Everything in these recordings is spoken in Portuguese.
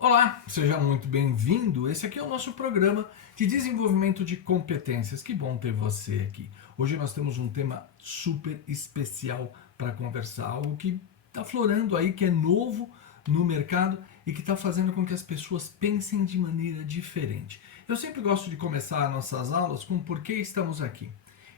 Olá, seja muito bem-vindo. Esse aqui é o nosso programa de desenvolvimento de competências. Que bom ter você aqui. Hoje nós temos um tema super especial para conversar, algo que está florando aí, que é novo no mercado e que está fazendo com que as pessoas pensem de maneira diferente. Eu sempre gosto de começar nossas aulas com por que estamos aqui.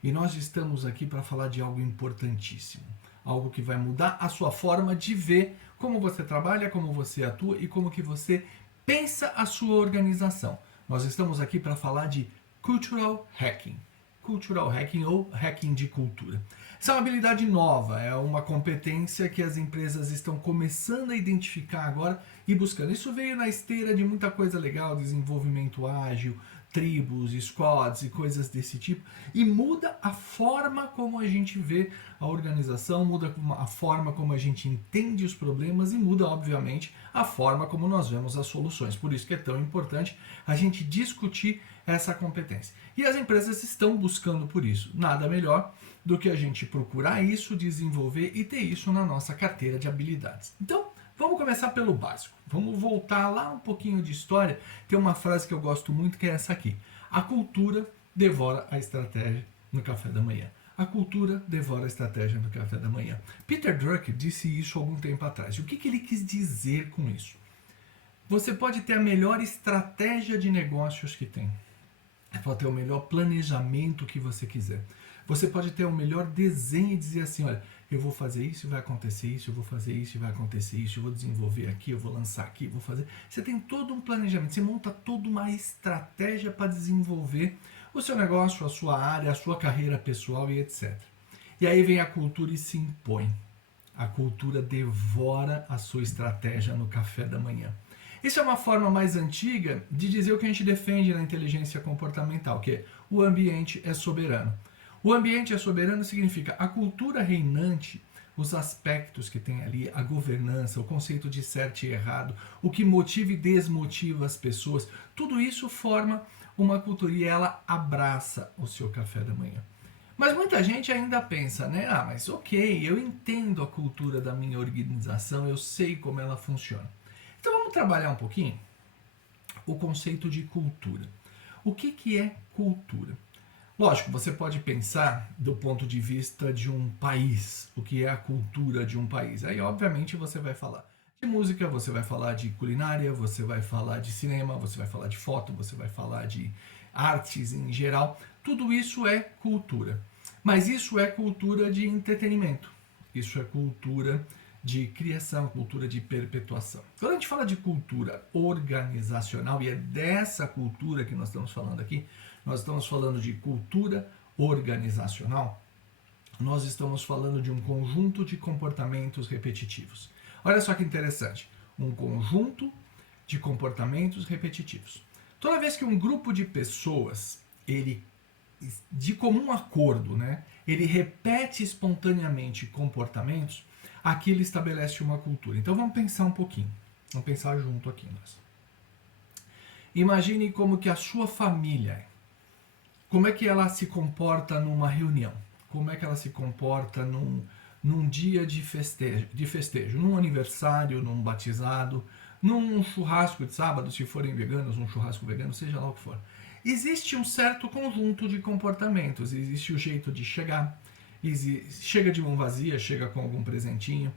E nós estamos aqui para falar de algo importantíssimo. Algo que vai mudar a sua forma de ver como você trabalha, como você atua e como que você pensa a sua organização. Nós estamos aqui para falar de cultural hacking. Cultural hacking ou hacking de cultura. Essa é uma habilidade nova, é uma competência que as empresas estão começando a identificar agora e buscando. Isso veio na esteira de muita coisa legal, desenvolvimento ágil, tribos, squads e coisas desse tipo, e muda a forma como a gente vê a organização, muda a forma como a gente entende os problemas e muda, obviamente, a forma como nós vemos as soluções. Por isso que é tão importante a gente discutir essa competência. E as empresas estão buscando por isso. Nada melhor do que a gente procurar isso, desenvolver e ter isso na nossa carteira de habilidades. Então, vamos começar pelo básico. Vamos voltar lá um pouquinho de história. Tem uma frase que eu gosto muito que é essa aqui. A cultura devora a estratégia no café da manhã. A cultura devora a estratégia no café da manhã. Peter Drucker disse isso há algum tempo atrás. E o que ele quis dizer com isso? Você pode ter a melhor estratégia de negócios que tem. Você pode ter o melhor planejamento que você quiser. Você pode ter o melhor desenho e dizer assim, olha, eu vou fazer isso, vai acontecer isso, eu vou fazer isso, vai acontecer isso, eu vou desenvolver aqui, eu vou lançar aqui, eu vou fazer. Você tem todo um planejamento, você monta toda uma estratégia para desenvolver o seu negócio, a sua área, a sua carreira pessoal e etc. E aí vem a cultura e se impõe. A cultura devora a sua estratégia no café da manhã. Isso é uma forma mais antiga de dizer o que a gente defende na inteligência comportamental, que é o ambiente é soberano. O ambiente é soberano significa a cultura reinante, os aspectos que tem ali, a governança, o conceito de certo e errado, o que motiva e desmotiva as pessoas, tudo isso forma uma cultura e ela abraça o seu café da manhã. Mas muita gente ainda pensa, né? Ah, mas ok, eu entendo a cultura da minha organização, eu sei como ela funciona. Então vamos trabalhar um pouquinho o conceito de cultura. O que é cultura? Lógico, você pode pensar do ponto de vista de um país, o que é a cultura de um país. Aí, obviamente, você vai falar de música, você vai falar de culinária, você vai falar de cinema, você vai falar de foto, você vai falar de artes em geral. Tudo isso é cultura. Mas isso é cultura de entretenimento. Isso é cultura de criação, cultura de perpetuação. Quando a gente fala de cultura organizacional, e é dessa cultura que nós estamos falando aqui, nós estamos falando de cultura organizacional, nós estamos falando de um conjunto de comportamentos repetitivos. Olha só que interessante, um conjunto de comportamentos repetitivos. Toda vez que um grupo de pessoas, ele de comum acordo, né, ele repete espontaneamente comportamentos, aqui ele estabelece uma cultura. Então vamos pensar um pouquinho, vamos pensar junto aqui nós. Imagine como que a sua família é. Como é que ela se comporta numa reunião? Como é que ela se comporta num dia de festejo, num aniversário, num batizado, num churrasco de sábado, se forem veganos, um churrasco vegano, seja lá o que for. Existe um certo conjunto de comportamentos, existe o jeito de chegar, chega de mão vazia, chega com algum presentinho,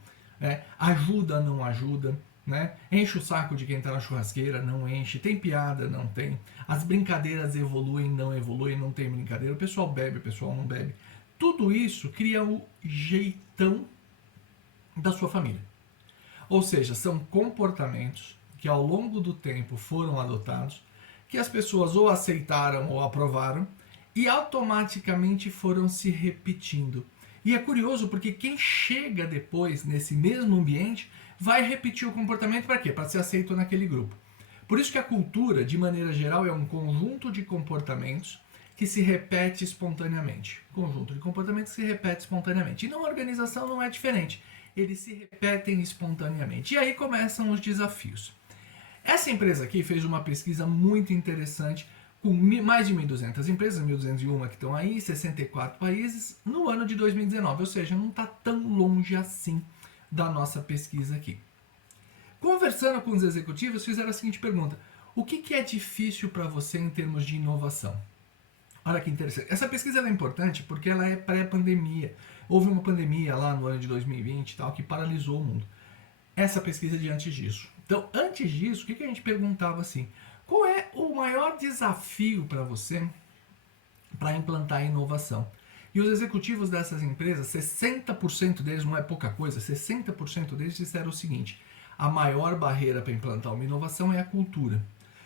ajuda, não ajuda, né? Enche o saco de quem está na churrasqueira, não enche, tem piada, não tem, as brincadeiras evoluem, não tem brincadeira, o pessoal bebe, o pessoal não bebe. Tudo isso cria o jeitão da sua família. Ou seja, são comportamentos que ao longo do tempo foram adotados, que as pessoas ou aceitaram ou aprovaram e automaticamente foram se repetindo. E é curioso porque quem chega depois nesse mesmo ambiente vai repetir o comportamento para quê? Para ser aceito naquele grupo. Por isso que a cultura, de maneira geral, é um conjunto de comportamentos que se repete espontaneamente. Conjunto de comportamentos que se repete espontaneamente. E na organização não é diferente. Eles se repetem espontaneamente. E aí começam os desafios. Essa empresa aqui fez uma pesquisa muito interessante com mais de 1.200 empresas, 1.201 que estão aí, 64 países, no ano de 2019. Ou seja, não está tão longe assim da nossa pesquisa aqui. Conversando com os executivos, fizeram a seguinte pergunta: o que é difícil para você em termos de inovação? Olha que interessante. Essa pesquisa é importante porque ela é pré-pandemia. Houve uma pandemia lá no ano de 2020 e tal que paralisou o mundo. Essa pesquisa é de antes disso. Então, antes disso, o que a gente perguntava assim? Qual é o maior desafio para você para implantar a inovação? E os executivos dessas empresas, 60% deles, não é pouca coisa, 60% deles disseram o seguinte: a maior barreira para implantar uma inovação é a cultura.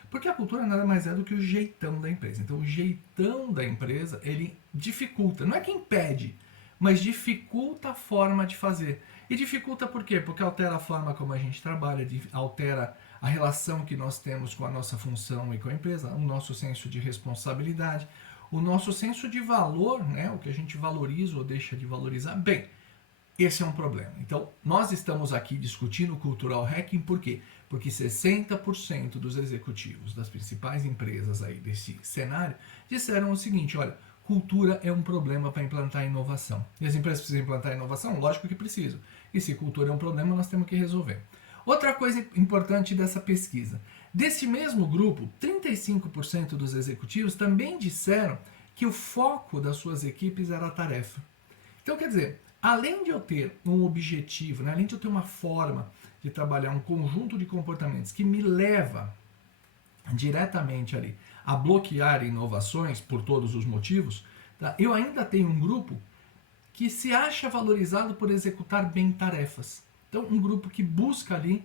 Porque a cultura nada mais é do que o jeitão da empresa. Então, o jeitão da empresa, ele dificulta. Não é que impede, mas dificulta a forma de fazer. E dificulta por quê? Porque altera a forma como a gente trabalha, altera a relação que nós temos com a nossa função e com a empresa, o nosso senso de responsabilidade, o nosso senso de valor, né? O que a gente valoriza ou deixa de valorizar. Bem, esse é um problema. Então, nós estamos aqui discutindo cultural hacking por quê? Porque 60% dos executivos das principais empresas aí desse cenário disseram o seguinte: olha, cultura é um problema para implantar inovação. E as empresas precisam implantar inovação? Lógico que precisam. E se cultura é um problema, nós temos que resolver. Outra coisa importante dessa pesquisa: desse mesmo grupo, 35% dos executivos também disseram que o foco das suas equipes era a tarefa. Então, quer dizer, além de eu ter um objetivo, né, além de eu ter uma forma de trabalhar um conjunto de comportamentos que me leva diretamente ali a bloquear inovações por todos os motivos, tá, eu ainda tenho um grupo que se acha valorizado por executar bem tarefas. Então, um grupo que busca ali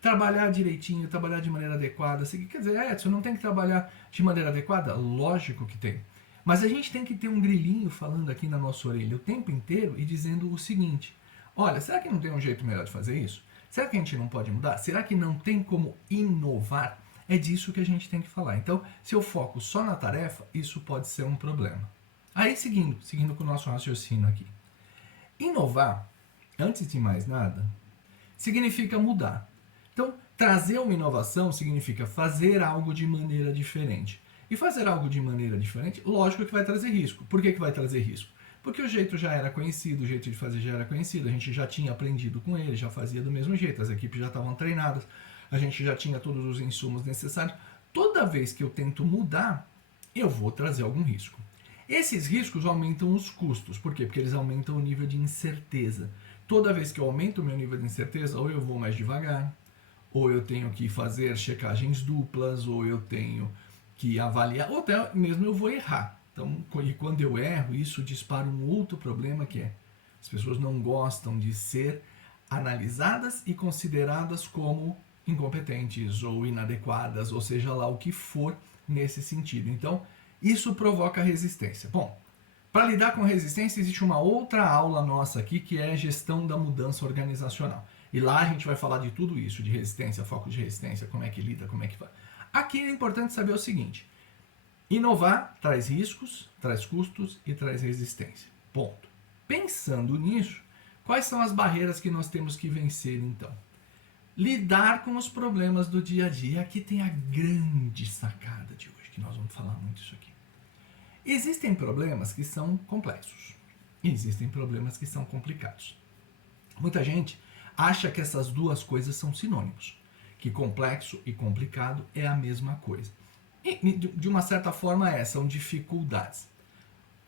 trabalhar direitinho, trabalhar de maneira adequada. Quer dizer, Edson, não tem que trabalhar de maneira adequada? Lógico que tem. Mas a gente tem que ter um grilinho falando aqui na nossa orelha o tempo inteiro e dizendo o seguinte: olha, será que não tem um jeito melhor de fazer isso? Será que a gente não pode mudar? Será que não tem como inovar? É disso que a gente tem que falar. Então, se eu foco só na tarefa, isso pode ser um problema. Aí, seguindo com o nosso raciocínio aqui. Inovar, antes de mais nada, significa mudar. Então, trazer uma inovação significa fazer algo de maneira diferente. E fazer algo de maneira diferente, lógico que vai trazer risco. Por que vai trazer risco? Porque o jeito já era conhecido, o jeito de fazer já era conhecido, a gente já tinha aprendido com ele, já fazia do mesmo jeito, as equipes já estavam treinadas, a gente já tinha todos os insumos necessários. Toda vez que eu tento mudar, eu vou trazer algum risco. Esses riscos aumentam os custos. Por quê? Porque eles aumentam o nível de incerteza. Toda vez que eu aumento o meu nível de incerteza, ou eu vou mais devagar, ou eu tenho que fazer checagens duplas, ou eu tenho que avaliar, ou até mesmo eu vou errar. Então, e quando eu erro, isso dispara um outro problema que é: as pessoas não gostam de ser analisadas e consideradas como incompetentes ou inadequadas, ou seja lá o que for nesse sentido. Então, isso provoca resistência. Bom, para lidar com resistência, existe uma outra aula nossa aqui, que é a gestão da mudança organizacional. E lá a gente vai falar de tudo isso, de resistência, foco de resistência, como é que lida, como é que faz. Aqui é importante saber o seguinte: inovar traz riscos, traz custos e traz resistência. Ponto. Pensando nisso, quais são as barreiras que nós temos que vencer então? Lidar com os problemas do dia a dia. Aqui tem a grande sacada de hoje, que nós vamos falar muito isso aqui. Existem problemas que são complexos. Existem problemas que são complicados. Muita gente acha que essas duas coisas são sinônimos, que complexo e complicado é a mesma coisa. E, de uma certa forma, são dificuldades.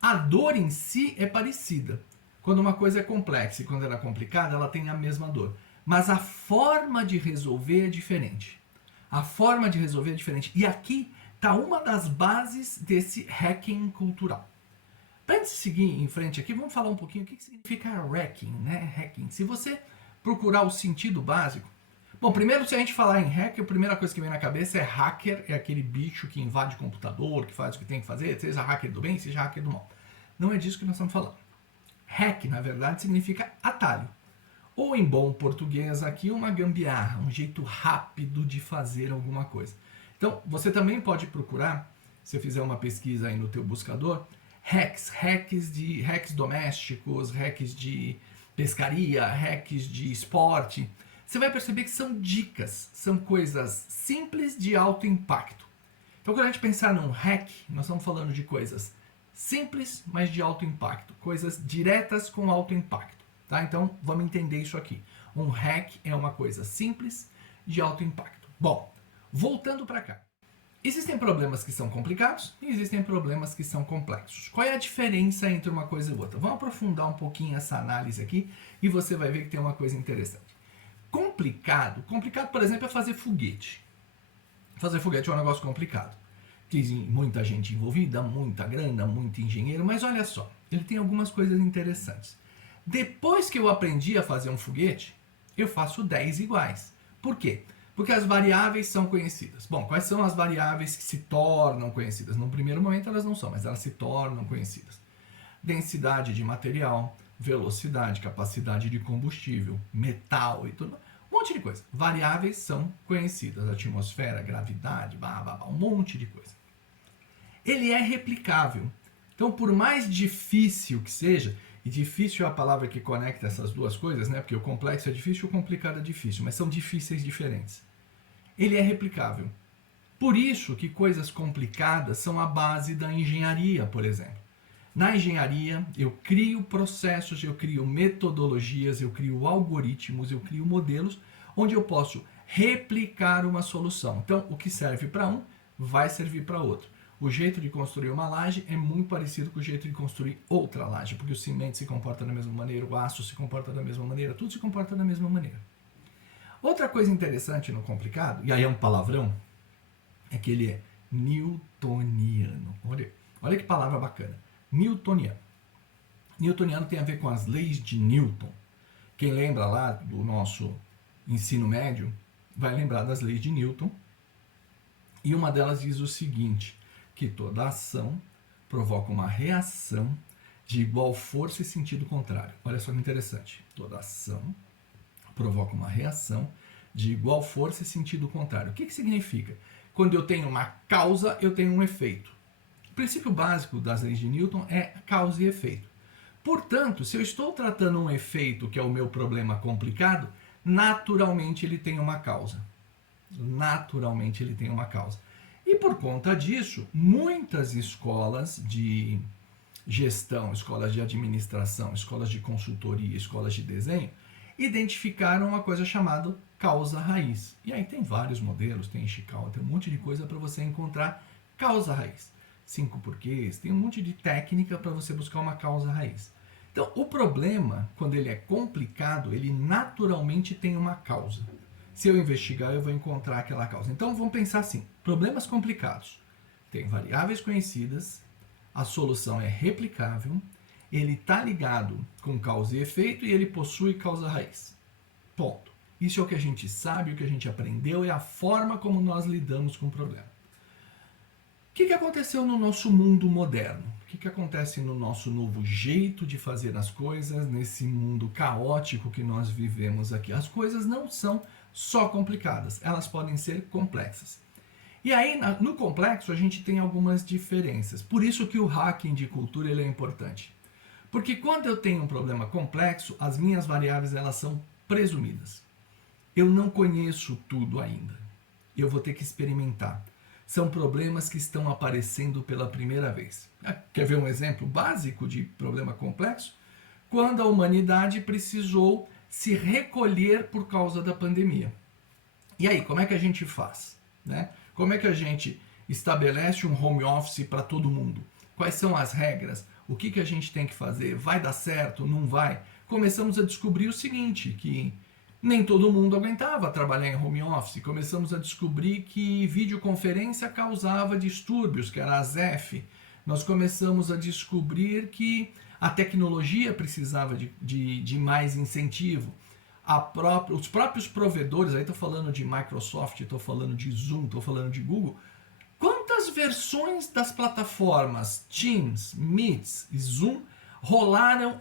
A dor em si é parecida. Quando uma coisa é complexa e quando ela é complicada, ela tem a mesma dor. Mas a forma de resolver é diferente. A forma de resolver é diferente. E aqui está uma das bases desse hacking cultural. Para gente seguir em frente aqui, vamos falar um pouquinho o que significa hacking, né? Hacking. Se você procurar o sentido básico. Bom, primeiro, se a gente falar em hacker, a primeira coisa que vem na cabeça é hacker, é aquele bicho que invade o computador, que faz o que tem que fazer, seja hacker do bem, seja hacker do mal. Não é disso que nós estamos falando. Hack, na verdade, significa atalho. Ou em bom português aqui, uma gambiarra, um jeito rápido de fazer alguma coisa. Então, você também pode procurar, se eu fizer uma pesquisa aí no teu buscador, hacks domésticos, hacks de pescaria, hacks de esporte. Você vai perceber que são dicas, são coisas simples de alto impacto. Então, quando a gente pensar num hack, nós estamos falando de coisas simples, mas de alto impacto, coisas diretas com alto impacto. Tá? Então, vamos entender isso aqui. Um hack é uma coisa simples, de alto impacto. Bom, voltando para cá. Existem problemas que são complicados e existem problemas que são complexos. Qual é a diferença entre uma coisa e outra? Vamos aprofundar um pouquinho essa análise aqui e você vai ver que tem uma coisa interessante. Complicado, por exemplo, é fazer foguete. Fazer foguete é um negócio complicado. Tem muita gente envolvida, muita grana, muito engenheiro, mas olha só, ele tem algumas coisas interessantes. Depois que eu aprendi a fazer um foguete, eu faço 10 iguais. Por quê? Porque as variáveis são conhecidas. Bom, quais são as variáveis que se tornam conhecidas? No primeiro momento elas não são, mas elas se tornam conhecidas. Densidade de material, velocidade, capacidade de combustível, metal e tudo. Um monte de coisa. Variáveis são conhecidas. Atmosfera, gravidade, um monte de coisa. Ele é replicável. Então, por mais difícil que seja, e difícil é a palavra que conecta essas duas coisas, né? Porque o complexo é difícil e o complicado é difícil, mas são difíceis diferentes. Ele é replicável. Por isso que coisas complicadas são a base da engenharia, por exemplo. Na engenharia, eu crio processos, eu crio metodologias, eu crio algoritmos, eu crio modelos, onde eu posso replicar uma solução. Então, o que serve para um, vai servir para outro. O jeito de construir uma laje é muito parecido com o jeito de construir outra laje, porque o cimento se comporta da mesma maneira, o aço se comporta da mesma maneira, tudo se comporta da mesma maneira. Outra coisa interessante no complicado, e aí é um palavrão, é que ele é newtoniano. Olha que palavra bacana. Newtoniano. Newtoniano tem a ver com as leis de Newton. Quem lembra lá do nosso ensino médio vai lembrar das leis de Newton. E uma delas diz o seguinte, que toda ação provoca uma reação de igual força e sentido contrário. Olha só que interessante. Toda ação provoca uma reação de igual força e sentido contrário. O que significa? Quando eu tenho uma causa, eu tenho um efeito. O princípio básico das leis de Newton é causa e efeito. Portanto, se eu estou tratando um efeito que é o meu problema complicado, naturalmente ele tem uma causa. Naturalmente ele tem uma causa. E por conta disso, muitas escolas de gestão, escolas de administração, escolas de consultoria, escolas de desenho, identificaram uma coisa chamada causa raiz. E aí tem vários modelos, tem Ishikawa, tem um monte de coisa para você encontrar causa raiz. 5 porquês, tem um monte de técnica para você buscar uma causa raiz. Então, o problema, quando ele é complicado, ele naturalmente tem uma causa. Se eu investigar, eu vou encontrar aquela causa. Então, vamos pensar assim, problemas complicados. Tem variáveis conhecidas, a solução é replicável, ele está ligado com causa e efeito e ele possui causa raiz. Ponto. Isso é o que a gente sabe, o que a gente aprendeu, é a forma como nós lidamos com o problema. O que aconteceu no nosso mundo moderno? O que acontece no nosso novo jeito de fazer as coisas, nesse mundo caótico que nós vivemos aqui? As coisas não são só complicadas, elas podem ser complexas. E aí, no complexo, a gente tem algumas diferenças. Por isso que o hacking de cultura ele é importante. Porque quando eu tenho um problema complexo, as minhas variáveis elas são presumidas. Eu não conheço tudo ainda. Eu vou ter que experimentar. São problemas que estão aparecendo pela primeira vez. Quer ver um exemplo básico de problema complexo? Quando a humanidade precisou se recolher por causa da pandemia. E aí, como é que a gente faz? Né? Como é que a gente estabelece um home office para todo mundo? Quais são as regras? O que a gente tem que fazer? Vai dar certo? Não vai? Começamos a descobrir o seguinte, que nem todo mundo aguentava trabalhar em home office. Começamos a descobrir que videoconferência causava distúrbios, que era a ZEF. Nós começamos a descobrir que a tecnologia precisava de mais incentivo. Os próprios provedores, aí estou falando de Microsoft, estou falando de Zoom, estou falando de Google. Quantas versões das plataformas Teams, Meets e Zoom rolaram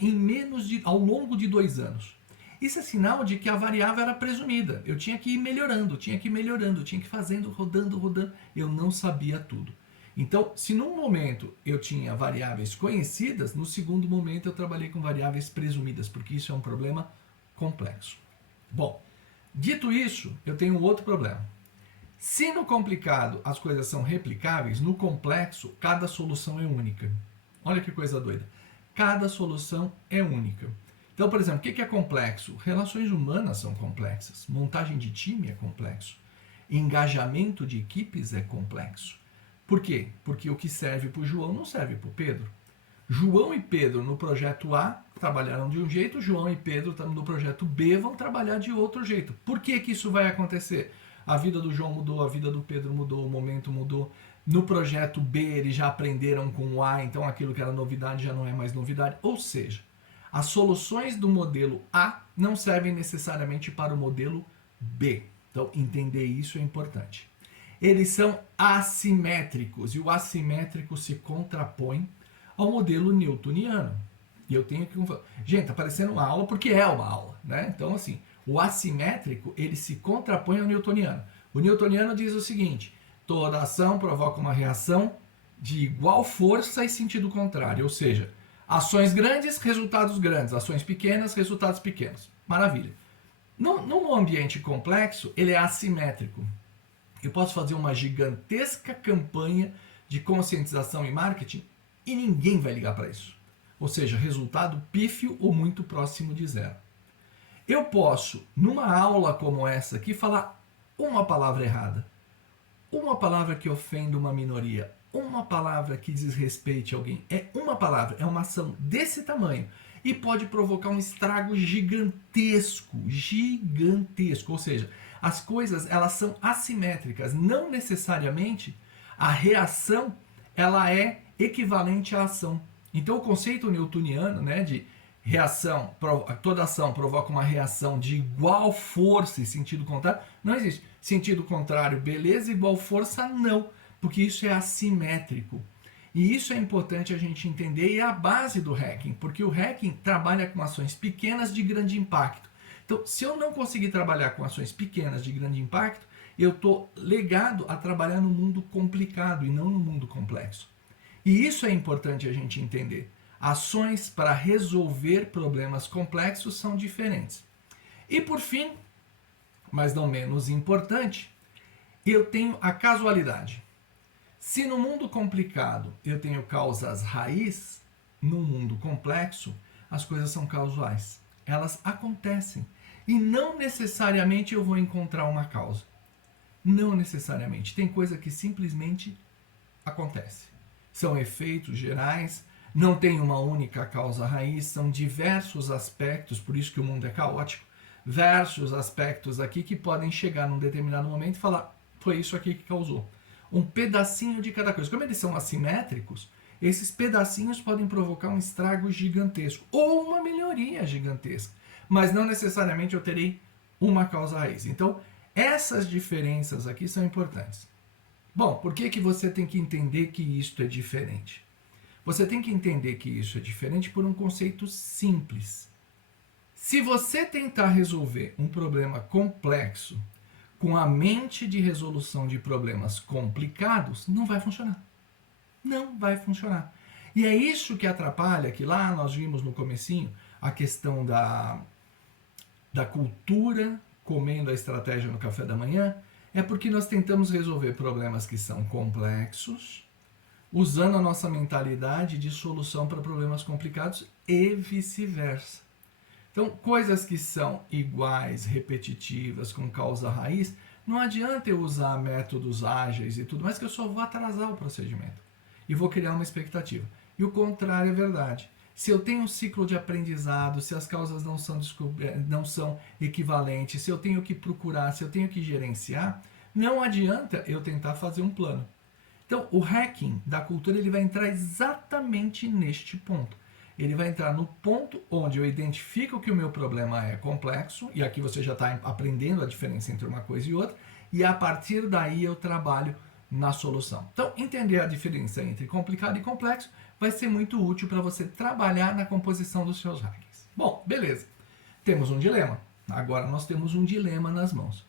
ao longo de 2 anos? Isso é sinal de que a variável era presumida. Eu tinha que ir melhorando, tinha que ir fazendo, rodando. Eu não sabia tudo. Então, se num momento eu tinha variáveis conhecidas, no segundo momento eu trabalhei com variáveis presumidas, porque isso é um problema complexo. Bom, dito isso, eu tenho outro problema. Se no complicado as coisas são replicáveis, no complexo cada solução é única. Olha que coisa doida. Cada solução é única. Então, por exemplo, o que é complexo? Relações humanas são complexas, montagem de time é complexo, engajamento de equipes é complexo. Por quê? Porque o que serve para o João não serve para o Pedro. João e Pedro no projeto A trabalharam de um jeito, João e Pedro no projeto B vão trabalhar de outro jeito. Por que que isso vai acontecer? A vida do João mudou, a vida do Pedro mudou, o momento mudou. No projeto B eles já aprenderam com o A, então aquilo que era novidade já não é mais novidade. Ou seja, as soluções do modelo A não servem necessariamente para o modelo B. Então entender isso é importante. Eles são assimétricos e o assimétrico se contrapõe ao modelo newtoniano. E eu tenho que... Gente, tá parecendo uma aula porque é uma aula, né? Então, assim, o assimétrico, ele se contrapõe ao newtoniano. O newtoniano diz o seguinte: toda ação provoca uma reação de igual força e sentido contrário. Ou seja, ações grandes, resultados grandes. Ações pequenas, resultados pequenos. Maravilha. Num ambiente complexo, ele é assimétrico. Eu posso fazer uma gigantesca campanha de conscientização e marketing e ninguém vai ligar para isso. Ou seja, resultado pífio ou muito próximo de zero. Eu posso, numa aula como essa aqui, falar uma palavra errada. Uma palavra que ofenda uma minoria. Uma palavra que desrespeite alguém. É uma palavra, é uma ação desse tamanho. E pode provocar um estrago gigantesco. Gigantesco. Ou seja, as coisas elas são assimétricas. Não necessariamente a reação ela é equivalente à ação. Então o conceito newtoniano, né, de reação, toda ação provoca uma reação de igual força e sentido contrário, não existe. Sentido contrário, beleza, igual força, não. Porque isso é assimétrico. E isso é importante a gente entender e é a base do hacking, porque o hacking trabalha com ações pequenas de grande impacto. Então, se eu não conseguir trabalhar com ações pequenas de grande impacto, eu estou legado a trabalhar no mundo complicado e não no mundo complexo. E isso é importante a gente entender. Ações para resolver problemas complexos são diferentes. E por fim, mas não menos importante, eu tenho a casualidade. Se no mundo complicado eu tenho causas raiz, no mundo complexo as coisas são causais. Elas acontecem. E não necessariamente eu vou encontrar uma causa. Não necessariamente. Tem coisa que simplesmente acontece. São efeitos gerais, não tem uma única causa raiz, são diversos aspectos, por isso que o mundo é caótico, diversos aspectos aqui que podem chegar num determinado momento e falar, foi isso aqui que causou. Um pedacinho de cada coisa. Como eles são assimétricos, esses pedacinhos podem provocar um estrago gigantesco ou uma melhoria gigantesca, mas não necessariamente eu terei uma causa raiz. Então, essas diferenças aqui são importantes. Bom, por que você tem que entender que isto é diferente? Você tem que entender que isso é diferente por um conceito simples. Se você tentar resolver um problema complexo com a mente de resolução de problemas complicados, não vai funcionar. Não vai funcionar. E é isso que atrapalha, que lá nós vimos no comecinho, a questão da cultura comendo a estratégia no café da manhã, é porque nós tentamos resolver problemas que são complexos, usando a nossa mentalidade de solução para problemas complicados e vice-versa. Então, coisas que são iguais, repetitivas, com causa raiz, não adianta eu usar métodos ágeis e tudo mais, que eu só vou atrasar o procedimento. E vou criar uma expectativa. E o contrário é verdade. Se eu tenho um ciclo de aprendizado, se as causas não são equivalentes, se eu tenho que procurar, se eu tenho que gerenciar, não adianta eu tentar fazer um plano. Então, o hacking da cultura ele vai entrar exatamente neste ponto. Ele vai entrar no ponto onde eu identifico que o meu problema é complexo, e aqui você já está aprendendo a diferença entre uma coisa e outra, e a partir daí eu trabalho na solução. Então, entender a diferença entre complicado e complexo vai ser muito útil para você trabalhar na composição dos seus hackings. Bom, beleza. Temos um dilema. Agora nós temos um dilema nas mãos.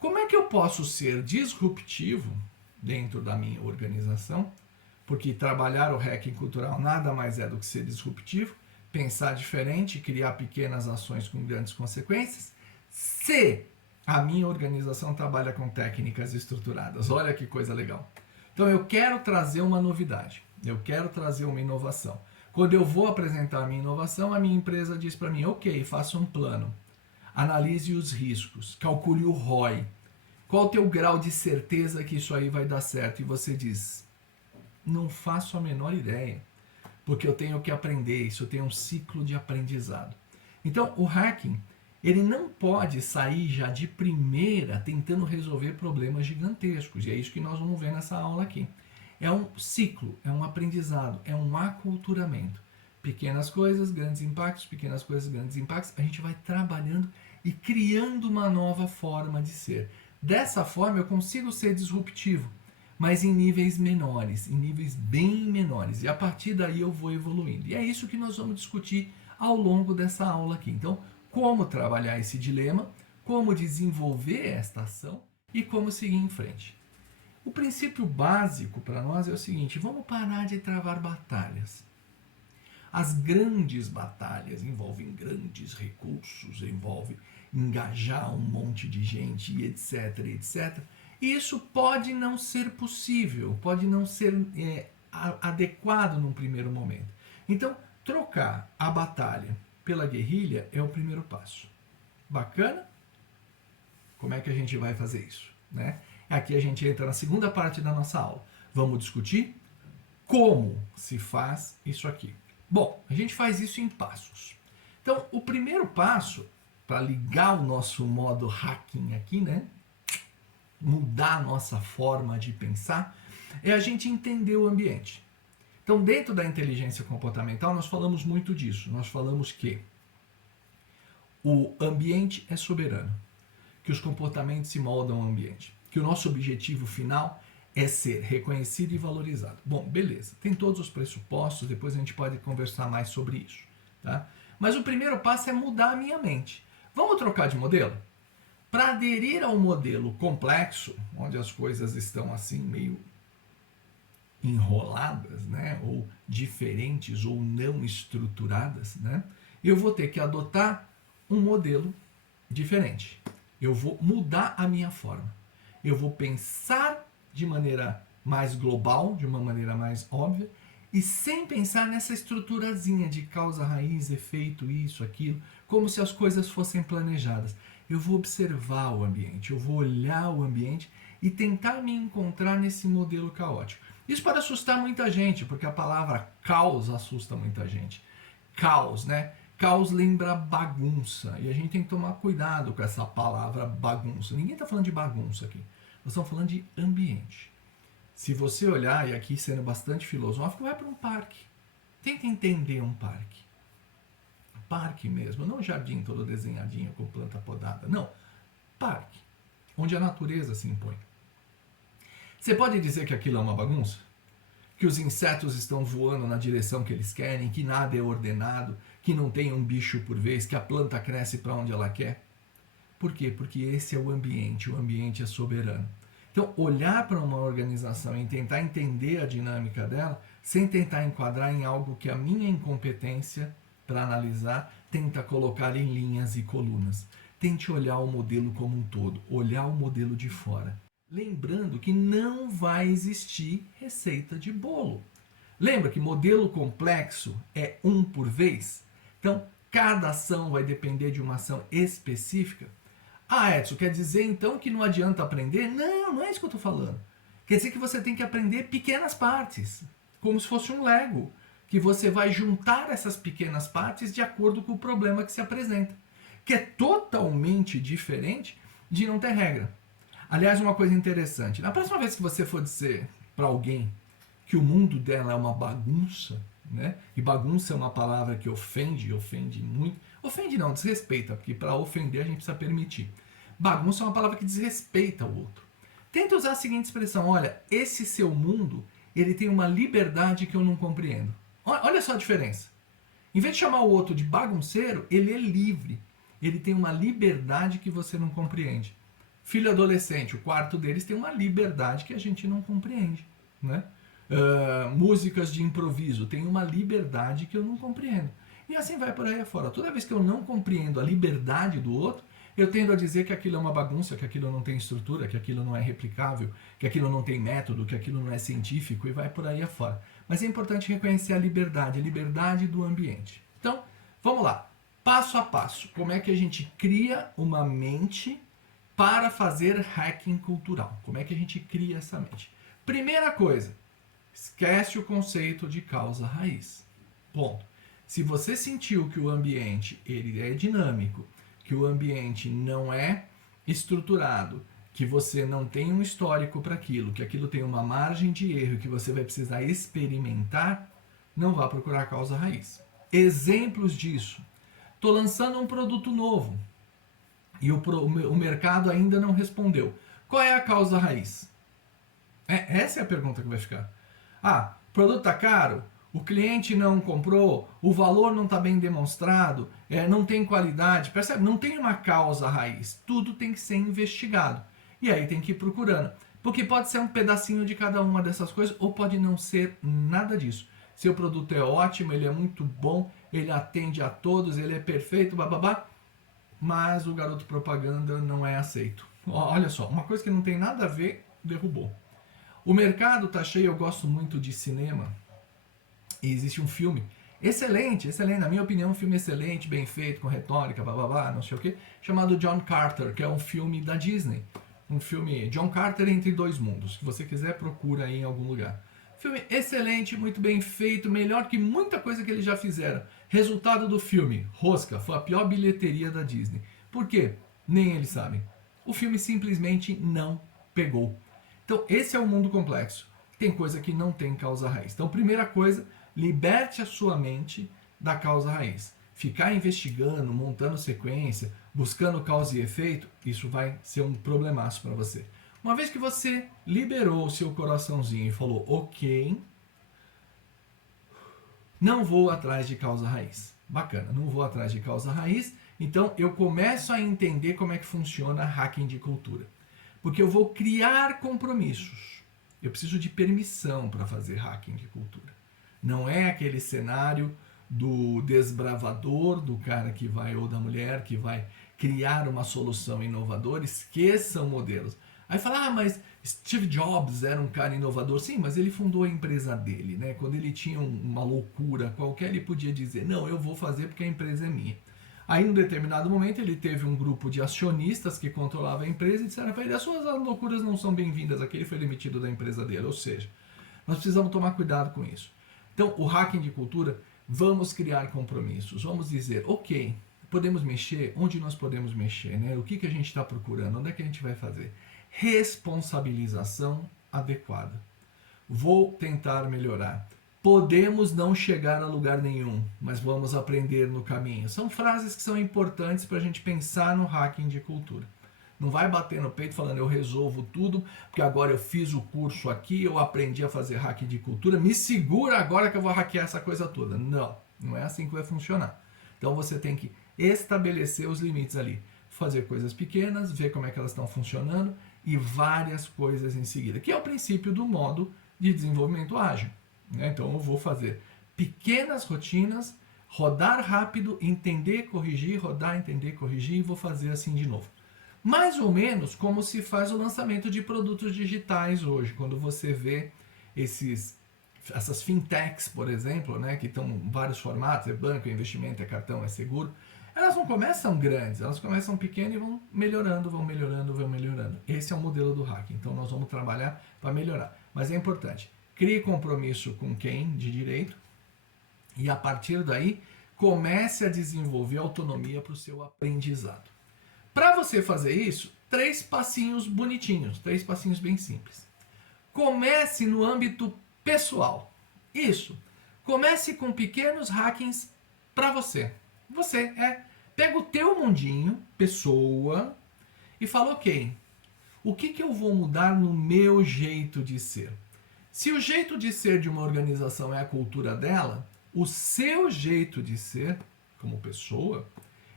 Como é que eu posso ser disruptivo dentro da minha organização? Porque trabalhar o hacking cultural nada mais é do que ser disruptivo, pensar diferente, criar pequenas ações com grandes consequências, se a minha organização trabalha com técnicas estruturadas. Olha que coisa legal. Então eu quero trazer uma novidade, eu quero trazer uma inovação. Quando eu vou apresentar a minha inovação, a minha empresa diz para mim, ok, faça um plano, analise os riscos, calcule o ROI, qual o teu grau de certeza que isso aí vai dar certo? E você diz, não faço a menor ideia, porque eu tenho que aprender isso, eu tenho um ciclo de aprendizado. Então, o hacking, ele não pode sair já de primeira tentando resolver problemas gigantescos, e é isso que nós vamos ver nessa aula aqui. É um ciclo, é um aprendizado, é um aculturamento. Pequenas coisas, grandes impactos, pequenas coisas, grandes impactos, a gente vai trabalhando e criando uma nova forma de ser. Dessa forma eu consigo ser disruptivo, mas em níveis menores, em níveis bem menores. E a partir daí eu vou evoluindo. E é isso que nós vamos discutir ao longo dessa aula aqui. Então, como trabalhar esse dilema, como desenvolver esta ação e como seguir em frente. O princípio básico para nós é o seguinte, vamos parar de travar batalhas. As grandes batalhas envolvem grandes recursos, envolvem engajar um monte de gente e etc, etc. E isso pode não ser possível, pode não ser adequado num primeiro momento. Então, trocar a batalha pela guerrilha é o primeiro passo. Bacana? Como é que a gente vai fazer isso, né? Aqui a gente entra na segunda parte da nossa aula. Vamos discutir como se faz isso aqui. Bom, a gente faz isso em passos. Então, o primeiro passo, para ligar o nosso modo hacking aqui, né? Mudar a nossa forma de pensar, é a gente entender o ambiente. Então, dentro da inteligência comportamental, nós falamos muito disso. Nós falamos que o ambiente é soberano, que os comportamentos se moldam ao ambiente, que o nosso objetivo final é ser reconhecido e valorizado. Bom, beleza, tem todos os pressupostos, depois a gente pode conversar mais sobre isso, tá? Mas o primeiro passo é mudar a minha mente. Vamos trocar de modelo? Para aderir ao modelo complexo, onde as coisas estão assim meio enroladas, né, ou diferentes ou não estruturadas, né, eu vou ter que adotar um modelo diferente. Eu vou mudar a minha forma. Eu vou pensar de maneira mais global, de uma maneira mais óbvia, e sem pensar nessa estruturazinha de causa, raiz, efeito, isso, aquilo, como se as coisas fossem planejadas. Eu vou observar o ambiente, eu vou olhar o ambiente e tentar me encontrar nesse modelo caótico. Isso pode assustar muita gente, porque a palavra caos assusta muita gente. Caos, né? Caos lembra bagunça, e a gente tem que tomar cuidado com essa palavra bagunça. Ninguém está falando de bagunça aqui. Nós estamos falando de ambiente. Se você olhar, e aqui sendo bastante filosófico, vai para um parque. Tenta entender um parque. Parque mesmo, não jardim todo desenhadinho com planta podada. Não, parque, onde a natureza se impõe. Você pode dizer que aquilo é uma bagunça? Que os insetos estão voando na direção que eles querem, que nada é ordenado, que não tem um bicho por vez, que a planta cresce para onde ela quer? Por quê? Porque esse é o ambiente é soberano. Então, olhar para uma organização e tentar entender a dinâmica dela, sem tentar enquadrar em algo que a minha incompetência para analisar tenta colocar em linhas e colunas. Tente olhar o modelo como um todo, olhar o modelo de fora. Lembrando que não vai existir receita de bolo. Lembra que modelo complexo é um por vez? Então, cada ação vai depender de uma ação específica. Ah, Edson, quer dizer então que não adianta aprender? Não, não é isso que eu estou falando. Quer dizer que você tem que aprender pequenas partes, como se fosse um Lego, que você vai juntar essas pequenas partes de acordo com o problema que se apresenta, que é totalmente diferente de não ter regra. Aliás, uma coisa interessante, na próxima vez que você for dizer para alguém que o mundo dela é uma bagunça, né? E bagunça é uma palavra que ofende muito. Ofende não, desrespeita, porque para ofender a gente precisa permitir. Bagunça é uma palavra que desrespeita o outro. Tenta usar a seguinte expressão, olha, esse seu mundo, ele tem uma liberdade que eu não compreendo. Olha só a diferença. Em vez de chamar o outro de bagunceiro, ele é livre. Ele tem uma liberdade que você não compreende. Filho adolescente, o quarto deles tem uma liberdade que a gente não compreende, né? Músicas de improviso tem uma liberdade que eu não compreendo. E assim vai por aí afora. Toda vez que eu não compreendo a liberdade do outro, eu tendo a dizer que aquilo é uma bagunça, que aquilo não tem estrutura, que aquilo não é replicável, que aquilo não tem método, que aquilo não é científico e vai por aí afora. Mas é importante reconhecer a liberdade do ambiente. Então, vamos lá. Passo a passo. Como é que a gente cria uma mente para fazer hacking cultural? Como é que a gente cria essa mente? Primeira coisa, esquece o conceito de causa raiz. Ponto. Se você sentiu que o ambiente ele é dinâmico, que o ambiente não é estruturado, que você não tem um histórico para aquilo, que aquilo tem uma margem de erro, que você vai precisar experimentar, não vá procurar a causa raiz. Exemplos disso. Estou lançando um produto novo e o mercado ainda não respondeu. Qual é a causa raiz? Essa é a pergunta que vai ficar. Ah, o produto está caro? O cliente não comprou, o valor não está bem demonstrado, não tem qualidade, percebe? Não tem uma causa raiz, tudo tem que ser investigado. E aí tem que ir procurando, porque pode ser um pedacinho de cada uma dessas coisas ou pode não ser nada disso. Seu produto é ótimo, ele é muito bom, ele atende a todos, ele é perfeito, bababá, mas o garoto propaganda não é aceito. Olha só, uma coisa que não tem nada a ver, derrubou. O mercado está cheio, eu gosto muito de cinema. E existe um filme excelente, na minha opinião, um filme excelente, bem feito, com retórica, blá blá blá, não sei o que, chamado John Carter, que é um filme da Disney. Um filme John Carter Entre Dois Mundos. Se você quiser, procura aí em algum lugar. Filme excelente, muito bem feito, melhor que muita coisa que eles já fizeram. Resultado do filme, rosca, foi a pior bilheteria da Disney. Por quê? Nem eles sabem. O filme simplesmente não pegou. Então, esse é o mundo complexo. Tem coisa que não tem causa raiz. Então, primeira coisa, liberte a sua mente da causa raiz. Ficar investigando, montando sequência, buscando causa e efeito, isso vai ser um problemaço para você. Uma vez que você liberou o seu coraçãozinho e falou, ok, não vou atrás de causa raiz. Bacana, não vou atrás de causa raiz, então eu começo a entender como é que funciona hacking de cultura. Porque eu vou criar compromissos. Eu preciso de permissão para fazer hacking de cultura. Não é aquele cenário do desbravador, do cara que vai, ou da mulher que vai criar uma solução inovadora, esqueçam modelos. Aí fala, mas Steve Jobs era um cara inovador. Sim, mas ele fundou a empresa dele, né? Quando ele tinha uma loucura qualquer, ele podia dizer, não, eu vou fazer porque a empresa é minha. Aí, em um determinado momento, ele teve um grupo de acionistas que controlava a empresa e disseram para ele, as suas loucuras não são bem-vindas aqui, ele foi demitido da empresa dele. Ou seja, nós precisamos tomar cuidado com isso. Então, o hacking de cultura, vamos criar compromissos, vamos dizer, ok, podemos mexer onde nós podemos mexer, né? O que a gente está procurando, onde é que a gente vai fazer? Responsabilização adequada. Vou tentar melhorar. Podemos não chegar a lugar nenhum, mas vamos aprender no caminho. São frases que são importantes para a gente pensar no hacking de cultura. Não vai bater no peito falando eu resolvo tudo, porque agora eu fiz o curso aqui, eu aprendi a fazer hacking de cultura, me segura agora que eu vou hackear essa coisa toda. Não, não é assim que vai funcionar. Então você tem que estabelecer os limites ali. Fazer coisas pequenas, ver como é que elas estão funcionando e várias coisas em seguida, que é o princípio do modo de desenvolvimento ágil. Então eu vou fazer pequenas rotinas, rodar rápido, entender, corrigir, rodar, entender, corrigir e vou fazer assim de novo. Mais ou menos como se faz o lançamento de produtos digitais hoje, quando você vê essas fintechs, por exemplo, né, que estão em vários formatos, é banco, é investimento, é cartão, é seguro, elas não começam grandes, elas começam pequenas e vão melhorando, vão melhorando, vão melhorando. Esse é o modelo do hacking, então nós vamos trabalhar para melhorar. Mas é importante, crie compromisso com quem de direito e a partir daí comece a desenvolver autonomia para o seu aprendizado. Para você fazer isso, 3 passinhos bonitinhos, 3 passinhos bem simples. Comece no âmbito pessoal. Isso. Comece com pequenos hackings para você. Você pega o teu mundinho, pessoa, e fala, ok, o que eu vou mudar no meu jeito de ser? Se o jeito de ser de uma organização é a cultura dela, o seu jeito de ser, como pessoa,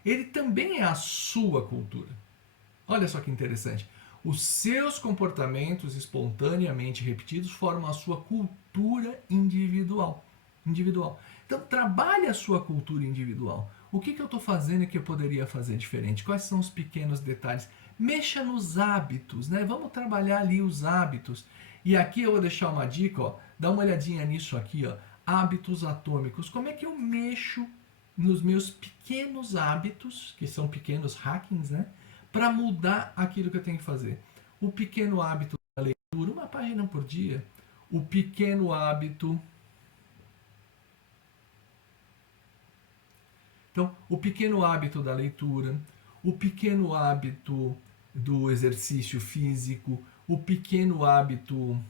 ele também é a sua cultura. Olha só que interessante. Os seus comportamentos espontaneamente repetidos formam a sua cultura individual. Então, trabalhe a sua cultura individual. O que eu estou fazendo que eu poderia fazer diferente? Quais são os pequenos detalhes? Mexa nos hábitos, né? Vamos trabalhar ali os hábitos. E aqui eu vou deixar uma dica, ó. Dá uma olhadinha nisso aqui, ó. Hábitos atômicos. Como é que eu mexo nos meus pequenos hábitos, que são pequenos hackings, né? Para mudar aquilo que eu tenho que fazer. O pequeno hábito da leitura, uma página por dia. O pequeno hábito. Então, o pequeno hábito da leitura, o pequeno hábito do exercício físico, o pequeno hábito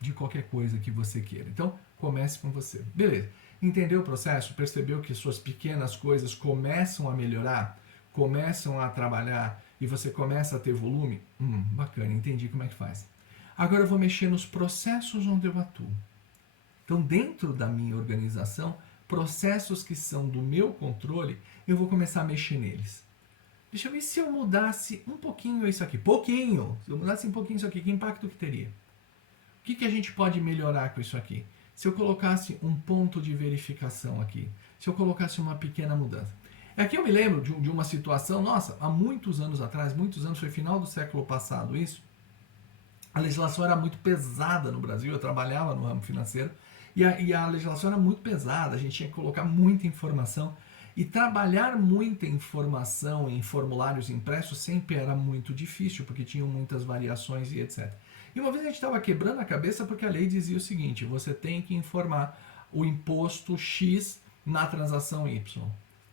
de qualquer coisa que você queira. Então, comece com você. Beleza. Entendeu o processo? Percebeu que suas pequenas coisas começam a melhorar? Começam a trabalhar e você começa a ter volume? Bacana, entendi como é que faz. Agora eu vou mexer nos processos onde eu atuo. Então, dentro da minha organização, processos que são do meu controle, eu vou começar a mexer neles. Deixa eu ver se eu mudasse um pouquinho isso aqui. Pouquinho! Se eu mudasse um pouquinho isso aqui, que impacto que teria? O que a gente pode melhorar com isso aqui? Se eu colocasse um ponto de verificação aqui, se eu colocasse uma pequena mudança. Aqui eu me lembro de uma situação, nossa, há muitos anos atrás, muitos anos, foi final do século passado isso, a legislação era muito pesada no Brasil, eu trabalhava no ramo financeiro, e a legislação era muito pesada, a gente tinha que colocar muita informação, e trabalhar muita informação em formulários impressos sempre era muito difícil, porque tinham muitas variações e etc. E uma vez a gente estava quebrando a cabeça porque a lei dizia o seguinte: você tem que informar o imposto X na transação Y.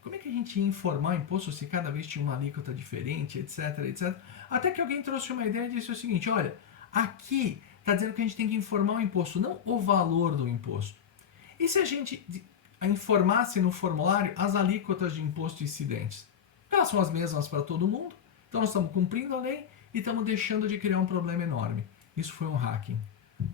Como é que a gente ia informar o imposto se cada vez tinha uma alíquota diferente, etc, etc? Até que alguém trouxe uma ideia e disse o seguinte: olha, aqui está dizendo que a gente tem que informar o imposto, não o valor do imposto. E se a gente informasse no formulário as alíquotas de imposto incidentes? Elas são as mesmas para todo mundo, então nós estamos cumprindo a lei e estamos deixando de criar um problema enorme. Isso foi um hacking.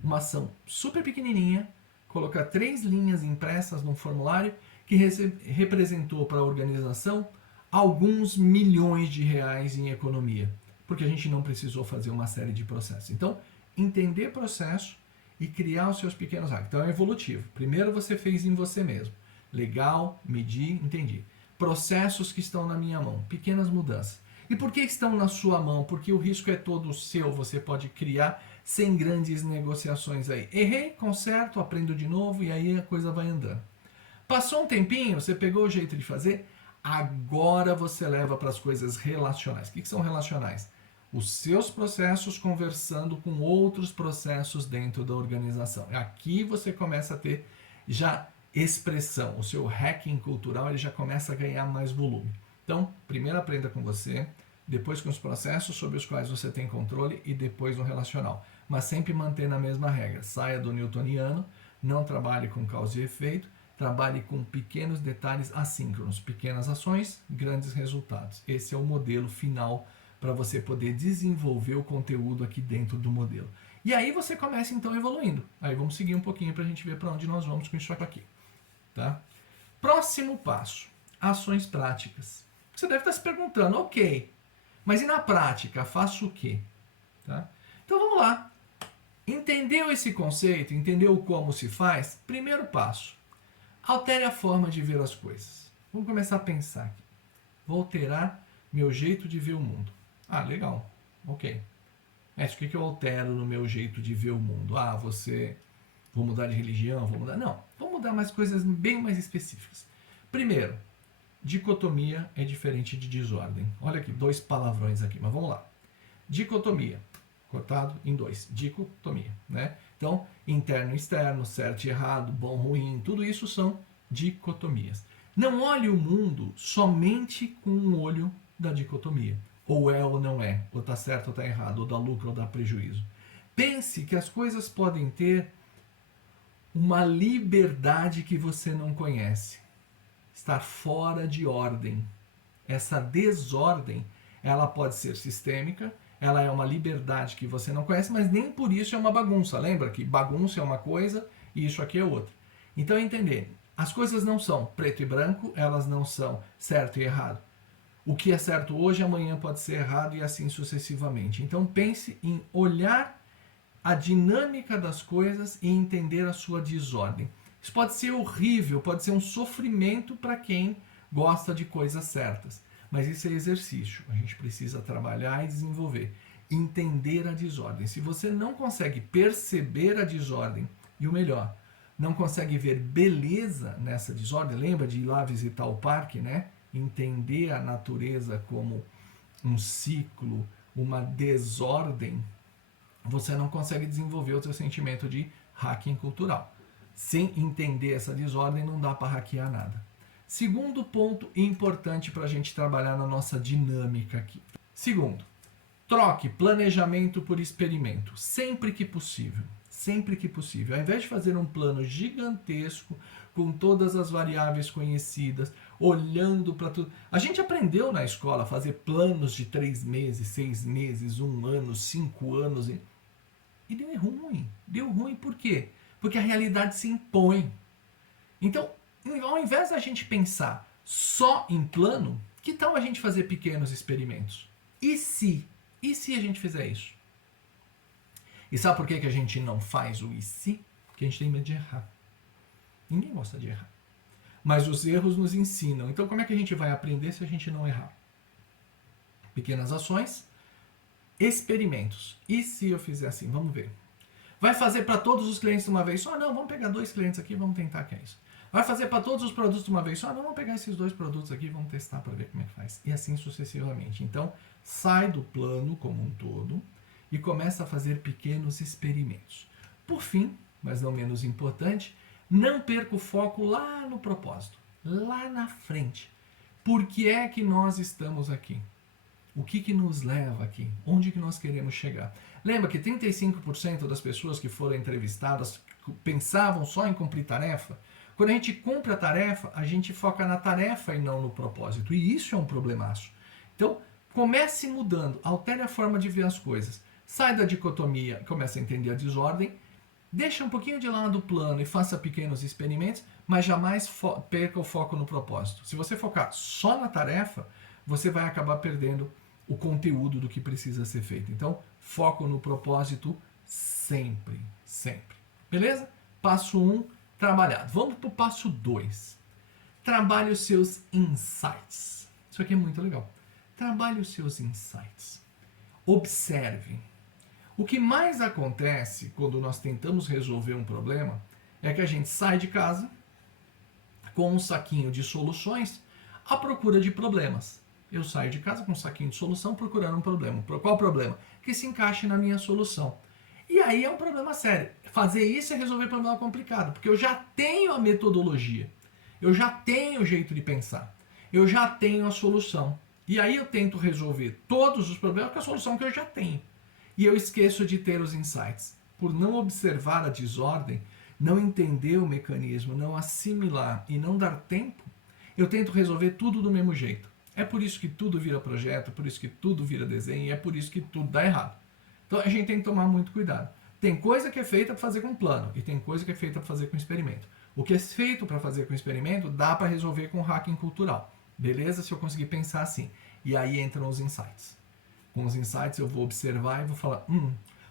Uma ação super pequenininha, colocar 3 linhas impressas num formulário que representou para a organização alguns milhões de reais em economia, porque a gente não precisou fazer uma série de processos. Então, entender processo e criar os seus pequenos hacks. Então é evolutivo. Primeiro você fez em você mesmo. Legal, medi, entendi. Processos que estão na minha mão, pequenas mudanças. E por que estão na sua mão? Porque o risco é todo seu, você pode criar sem grandes negociações aí. Errei, conserto, aprendo de novo e aí a coisa vai andando. Passou um tempinho, você pegou o jeito de fazer, agora você leva para as coisas relacionais. O que são relacionais? Os seus processos conversando com outros processos dentro da organização. Aqui você começa a ter já expressão. O seu hacking cultural ele já começa a ganhar mais volume. Então, primeiro aprenda com você, depois com os processos sobre os quais você tem controle e depois no relacional. Mas sempre mantendo a mesma regra. Saia do newtoniano, não trabalhe com causa e efeito, trabalhe com pequenos detalhes assíncronos, pequenas ações, grandes resultados. Esse é o modelo final para você poder desenvolver o conteúdo aqui dentro do modelo. E aí você começa então evoluindo. Aí vamos seguir um pouquinho para a gente ver para onde nós vamos com isso aqui. Tá? Próximo passo, ações práticas. Você deve estar se perguntando, ok, mas e na prática, faço o quê? Tá? Então vamos lá. Entendeu esse conceito? Entendeu como se faz? Primeiro passo, altere a forma de ver as coisas. Vamos começar a pensar aqui. Vou alterar meu jeito de ver o mundo. Ah, legal. Ok. Mas o que eu altero no meu jeito de ver o mundo? Ah, vou mudar de religião? Vou mudar... Não, vou mudar mais coisas bem mais específicas. Primeiro, dicotomia é diferente de desordem. Olha aqui, 2 palavrões aqui, mas vamos lá. Dicotomia, cortado em 2. Dicotomia, né? Então, interno e externo, certo e errado, bom, ruim, tudo isso são dicotomias. Não olhe o mundo somente com um olho da dicotomia. Ou é ou não é, ou está certo ou está errado, ou dá lucro ou dá prejuízo. Pense que as coisas podem ter uma liberdade que você não conhece. Estar fora de ordem. Essa desordem, ela pode ser sistêmica, ela é uma liberdade que você não conhece, mas nem por isso é uma bagunça. Lembra que bagunça é uma coisa e isso aqui é outra. Então, entender, as coisas não são preto e branco, elas não são certo e errado. O que é certo hoje, amanhã pode ser errado e assim sucessivamente. Então pense em olhar a dinâmica das coisas e entender a sua desordem. Isso pode ser horrível, pode ser um sofrimento para quem gosta de coisas certas. Mas isso é exercício. A gente precisa trabalhar e desenvolver. Entender a desordem. Se você não consegue perceber a desordem, e o melhor, não consegue ver beleza nessa desordem, lembra de ir lá visitar o parque, né? Entender a natureza como um ciclo, uma desordem, você não consegue desenvolver o seu sentimento de hacking cultural. Sem entender essa desordem, não dá para hackear nada. Segundo ponto importante para a gente trabalhar na nossa dinâmica aqui. Segundo, troque planejamento por experimento, sempre que possível. Sempre que possível. Ao invés de fazer um plano gigantesco, com todas as variáveis conhecidas, olhando para tudo. A gente aprendeu na escola a fazer planos de 3 meses, 6 meses, 1 ano, 5 anos. E deu ruim. Deu ruim por quê? Porque a realidade se impõe. Então, ao invés da gente pensar só em plano, que tal a gente fazer pequenos experimentos? E se? E se a gente fizer isso? E sabe por que a gente não faz o e se? Porque a gente tem medo de errar. Ninguém gosta de errar. Mas os erros nos ensinam. Então, como é que a gente vai aprender se a gente não errar? Pequenas ações, experimentos. E se eu fizer assim? Vamos ver. Vai fazer para todos os clientes de uma vez só? Não, vamos pegar 2 clientes aqui e vamos tentar que é isso. Vai fazer para todos os produtos de uma vez só? Não, vamos pegar esses 2 produtos aqui e vamos testar para ver como é que faz. E assim sucessivamente. Então, sai do plano como um todo e começa a fazer pequenos experimentos. Por fim, mas não menos importante, não perca o foco lá no propósito, lá na frente. Por que é que nós estamos aqui? O que nos leva aqui? Onde que nós queremos chegar? Lembra que 35% das pessoas que foram entrevistadas pensavam só em cumprir tarefa? Quando a gente cumpre a tarefa, a gente foca na tarefa e não no propósito. E isso é um problemaço. Então, comece mudando, altere a forma de ver as coisas. Sai da dicotomia, comece a entender a desordem, deixa um pouquinho de lado o plano e faça pequenos experimentos, mas jamais perca o foco no propósito. Se você focar só na tarefa, você vai acabar perdendo o conteúdo do que precisa ser feito. Então, foco no propósito sempre, sempre. Beleza? Passo 1, trabalhado. Vamos para o passo 2. Trabalhe os seus insights. Isso aqui é muito legal. Trabalhe os seus insights. Observe. O que mais acontece quando nós tentamos resolver um problema é que a gente sai de casa com um saquinho de soluções à procura de problemas. Eu saio de casa com um saquinho de solução procurando um problema. Qual o problema? Que se encaixe na minha solução. E aí é um problema sério. Fazer isso é resolver problema complicado, porque eu já tenho a metodologia, eu já tenho o jeito de pensar, eu já tenho a solução. E aí eu tento resolver todos os problemas com a solução que eu já tenho. E eu esqueço de ter os insights. Por não observar a desordem, não entender o mecanismo, não assimilar e não dar tempo, eu tento resolver tudo do mesmo jeito. É por isso que tudo vira projeto, por isso que tudo vira desenho e é por isso que tudo dá errado. Então a gente tem que tomar muito cuidado. Tem coisa que é feita para fazer com plano e tem coisa que é feita para fazer com experimento. O que é feito para fazer com experimento dá para resolver com hacking cultural. Beleza? Se eu conseguir pensar assim. E aí entram os insights. Com os insights eu vou observar e vou falar,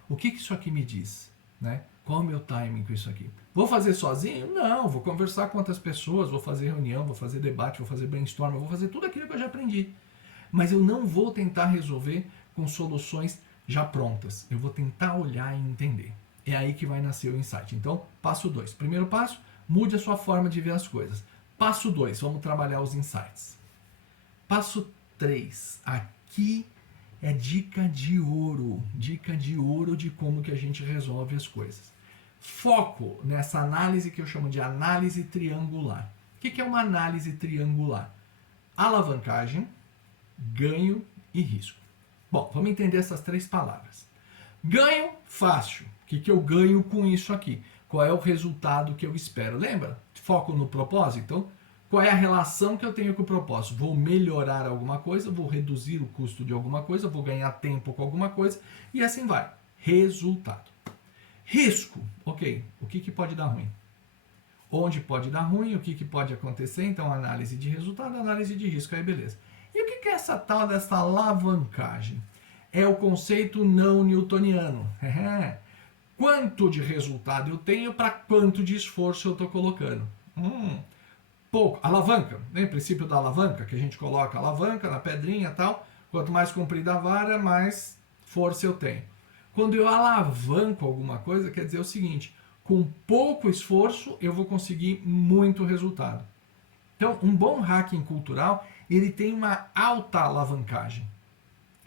o que isso aqui me diz? Né? Qual é o meu timing com isso aqui? Vou fazer sozinho? Não, vou conversar com outras pessoas, vou fazer reunião, vou fazer debate, vou fazer brainstorm, vou fazer tudo aquilo que eu já aprendi. Mas eu não vou tentar resolver com soluções já prontas. Eu vou tentar olhar e entender. É aí que vai nascer o insight. Então, passo 2. Primeiro passo, mude a sua forma de ver as coisas. Passo 2, vamos trabalhar os insights. Passo 3, aqui é dica de ouro de como que a gente resolve as coisas. Foco nessa análise que eu chamo de análise triangular. O que é uma análise triangular? Alavancagem, ganho e risco. Bom, vamos entender essas 3 palavras. Ganho, fácil. O que eu ganho com isso aqui? Qual é o resultado que eu espero? Lembra? Foco no propósito? Então, qual é a relação que eu tenho com o propósito? Vou melhorar alguma coisa, vou reduzir o custo de alguma coisa, vou ganhar tempo com alguma coisa e assim vai. Resultado. Risco. Ok, o que pode dar ruim? Onde pode dar ruim, o que pode acontecer? Então, análise de resultado, análise de risco, aí beleza. E o que é essa tal dessa alavancagem? É o conceito não newtoniano. Quanto de resultado eu tenho para quanto de esforço eu estou colocando? pouco. Alavanca, né? O princípio da alavanca, que a gente coloca a alavanca na pedrinha e tal. Quanto mais comprida a vara, mais força eu tenho. Quando eu alavanco alguma coisa, quer dizer o seguinte, com pouco esforço eu vou conseguir muito resultado. Então, um bom hacking cultural, ele tem uma alta alavancagem.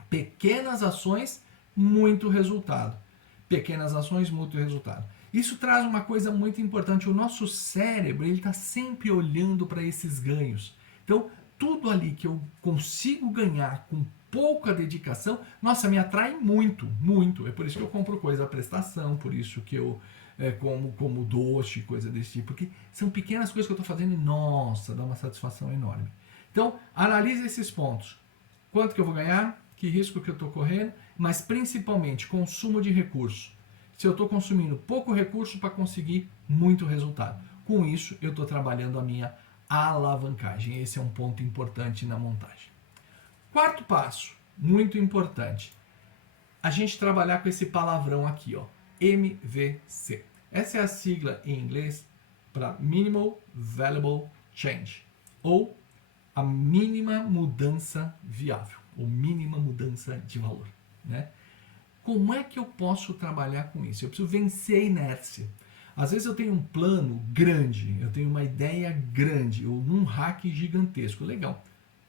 Pequenas ações, muito resultado. Pequenas ações, muito resultado. Isso traz uma coisa muito importante. O nosso cérebro, ele está sempre olhando para esses ganhos. Então, tudo ali que eu consigo ganhar com pouca dedicação, nossa, me atrai muito, muito. É por isso que eu compro coisa à prestação, por isso que eu como doce, coisa desse tipo, porque são pequenas coisas que eu estou fazendo e, nossa, dá uma satisfação enorme. Então, analise esses pontos. Quanto que eu vou ganhar? Que risco que eu estou correndo? Mas, principalmente, consumo de recursos. Se eu estou consumindo pouco recurso para conseguir muito resultado. Com isso, eu estou trabalhando a minha alavancagem. Esse é um ponto importante na montagem. Quarto passo, muito importante. A gente trabalhar com esse palavrão aqui, ó, MVC. Essa é a sigla em inglês para Minimal Valuable Change, ou a mínima mudança viável, ou mínima mudança de valor, né? Como é que eu posso trabalhar com isso? Eu preciso vencer a inércia. Às vezes eu tenho um plano grande, eu tenho uma ideia grande, ou um hack gigantesco, legal.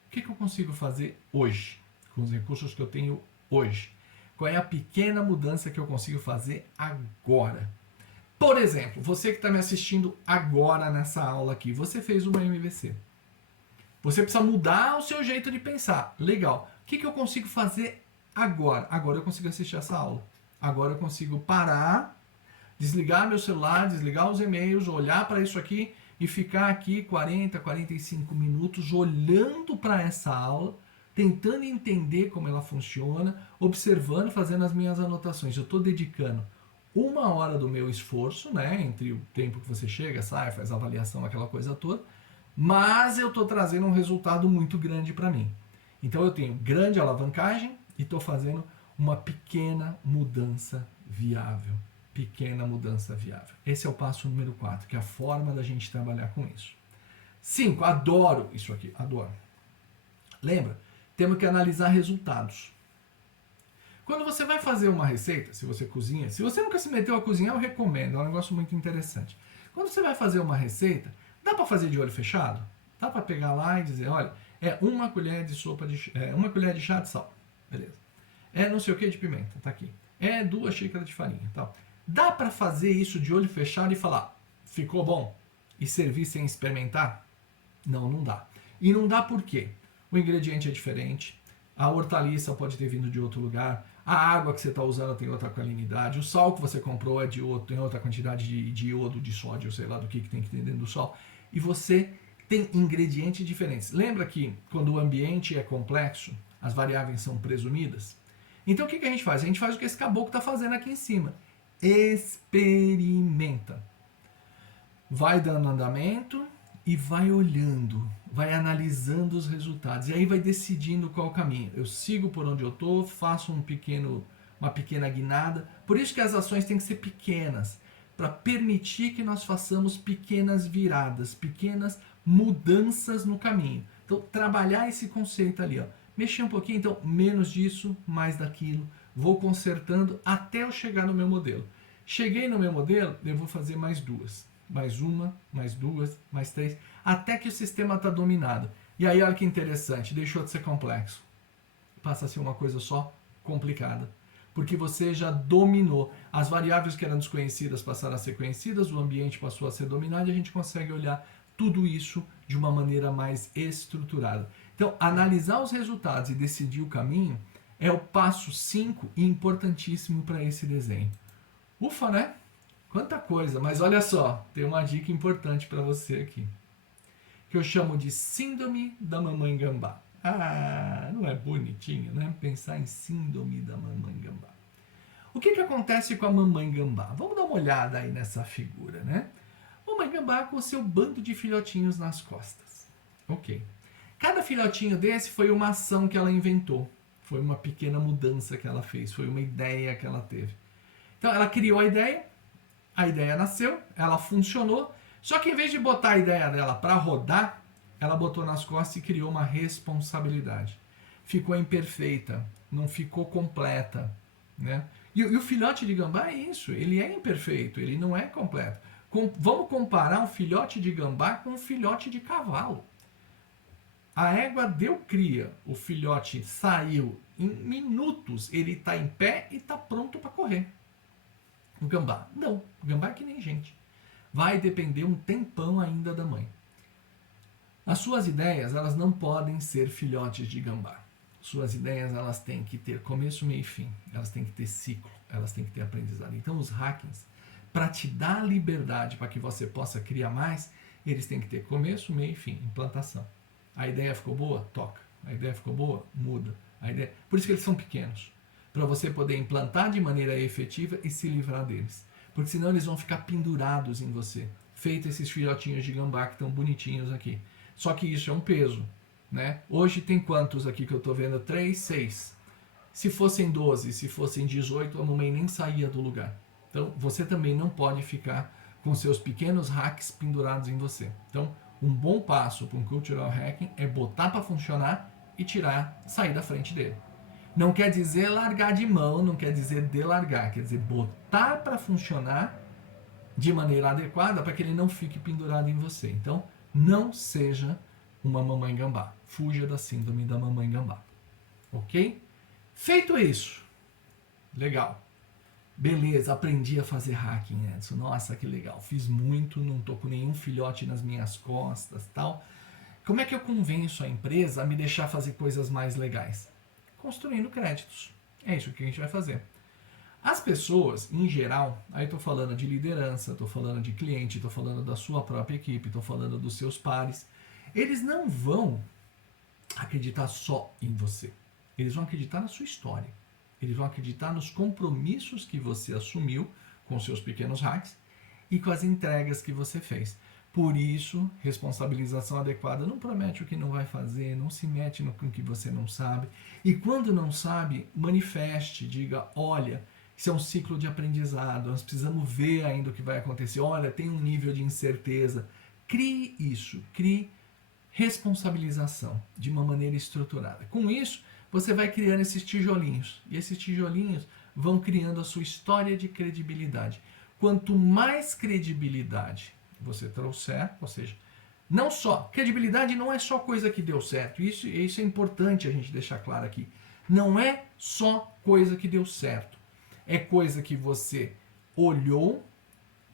O que eu consigo fazer hoje, com os recursos que eu tenho hoje? Qual é a pequena mudança que eu consigo fazer agora? Por exemplo, você que está me assistindo agora nessa aula aqui, você fez uma MVC. Você precisa mudar o seu jeito de pensar. Legal. O que eu consigo fazer agora? Agora eu consigo assistir essa aula. Agora eu consigo parar, desligar meu celular, desligar os e-mails, olhar para isso aqui e ficar aqui 40, 45 minutos olhando para essa aula, tentando entender como ela funciona, observando, fazendo as minhas anotações. Eu estou dedicando 1 hora do meu esforço, né, entre o tempo que você chega, sai, faz a avaliação, aquela coisa toda, mas eu estou trazendo um resultado muito grande para mim. Então eu tenho grande alavancagem e estou fazendo uma pequena mudança viável. Pequena mudança viável. Esse é o passo número 4, que é a forma da gente trabalhar com isso. 5, adoro isso aqui, adoro. Lembra? Temos que analisar resultados. Quando você vai fazer uma receita, se você cozinha, se você nunca se meteu a cozinhar, eu recomendo, é um negócio muito interessante. Quando você vai fazer uma receita, dá para fazer de olho fechado? Dá para pegar lá e dizer, olha, é 1 colher de sopa de 1 colher de chá de sal, beleza? É não sei o que de pimenta, tá aqui. É 2 xícaras de farinha, tal. Dá para fazer isso de olho fechado e falar, ficou bom? E servir sem experimentar? Não, não dá. E não dá por quê? O ingrediente é diferente, a hortaliça pode ter vindo de outro lugar, a água que você está usando tem outra alcalinidade, o sal que você comprou é de outro, tem outra quantidade de iodo, de sódio, sei lá do que tem que ter dentro do sal. E você tem ingredientes diferentes. Lembra que quando o ambiente é complexo, as variáveis são presumidas? Então o que a gente faz? A gente faz o que esse caboclo está fazendo aqui em cima. Experimenta. Vai dando andamento e vai olhando, vai analisando os resultados. E aí vai decidindo qual o caminho. Eu sigo por onde eu estou, faço uma pequena guinada. Por isso que as ações têm que ser pequenas, para permitir que nós façamos pequenas viradas, pequenas mudanças no caminho. Então, trabalhar esse conceito ali, ó. Mexer um pouquinho, então, menos disso, mais daquilo. Vou consertando até eu chegar no meu modelo. Cheguei no meu modelo, eu vou fazer mais 2. Mais 1, mais 2, mais 3, até que o sistema está dominado. E aí, olha que interessante, deixou de ser complexo. Passa a ser uma coisa só complicada. Porque você já dominou. As variáveis que eram desconhecidas passaram a ser conhecidas, o ambiente passou a ser dominado e a gente consegue olhar tudo isso de uma maneira mais estruturada. Então, analisar os resultados e decidir o caminho é o passo 5 e importantíssimo para esse desenho. Ufa, né? Quanta coisa, mas olha só, tem uma dica importante para você aqui, que eu chamo de síndrome da mamãe gambá. Ah, não é bonitinho, né? Pensar em síndrome da mamãe gambá. O que acontece com a mamãe gambá? Vamos dar uma olhada aí nessa figura, né? Mamãe gambá com o seu bando de filhotinhos nas costas. Ok. Cada filhotinho desse foi uma ação que ela inventou. Foi uma pequena mudança que ela fez, foi uma ideia que ela teve. Então ela criou a ideia nasceu, ela funcionou, Só que em vez de botar a ideia dela para rodar, ela botou nas costas e criou uma responsabilidade. Ficou imperfeita, não ficou completa, né? E o filhote de gambá é isso, ele é imperfeito, ele não é completo. Vamos comparar um filhote de gambá com um filhote de cavalo. A égua deu cria, o filhote saiu em minutos, ele está em pé e está pronto para correr. O gambá, não, o gambá é que nem gente. Vai depender um tempão ainda da mãe. As suas ideias, elas não podem ser filhotes de gambá. Suas ideias, elas têm que ter começo, meio e fim. Elas têm que ter ciclo, elas têm que ter aprendizado. Então, os hackings, para te dar liberdade, para que você possa criar mais, eles têm que ter começo, meio e fim, implantação. A ideia ficou boa? Toca. A ideia ficou boa? Muda. Por isso que eles são pequenos. Para você poder implantar de maneira efetiva e se livrar deles. Porque senão eles vão ficar pendurados em você. Feito esses filhotinhos de gambá que estão bonitinhos aqui. Só que isso é um peso, né? Hoje tem quantos aqui que eu estou vendo? 3, 6. Se fossem 12, se fossem 18, a mamãe nem saía do lugar. Então, você também não pode ficar com seus pequenos hacks pendurados em você. Então, um bom passo para um cultural hacking é botar para funcionar e sair da frente dele. Não quer dizer largar de mão, não quer dizer delargar, quer dizer botar para funcionar de maneira adequada para que ele não fique pendurado em você. Então, não seja uma mamãe gambá. Fuja da síndrome da mamãe gambá. Ok? Feito isso. Legal. Beleza, aprendi a fazer hacking, Edson. Nossa, que legal. Fiz muito, não tô com nenhum filhote nas minhas costas, tal. Como é que eu convenço a empresa a me deixar fazer coisas mais legais? Construindo créditos. É isso que a gente vai fazer. As pessoas, em geral, aí estou falando de liderança, estou falando de cliente, estou falando da sua própria equipe, estou falando dos seus pares, eles não vão acreditar só em você. Eles vão acreditar na sua história. Eles vão acreditar nos compromissos que você assumiu com seus pequenos hacks e com as entregas que você fez. Por isso, responsabilização adequada não promete o que não vai fazer, não se mete no que você não sabe. E quando não sabe, manifeste, diga, olha, isso é um ciclo de aprendizado, nós precisamos ver ainda o que vai acontecer. Olha, tem um nível de incerteza. Crie isso, crie responsabilização de uma maneira estruturada. Com isso, você vai criando esses tijolinhos. E esses tijolinhos vão criando a sua história de credibilidade. Quanto mais credibilidade você trouxer, ou seja, não só, credibilidade não é só coisa que deu certo, isso é importante a gente deixar claro aqui. Não é só coisa que deu certo, é coisa que você olhou,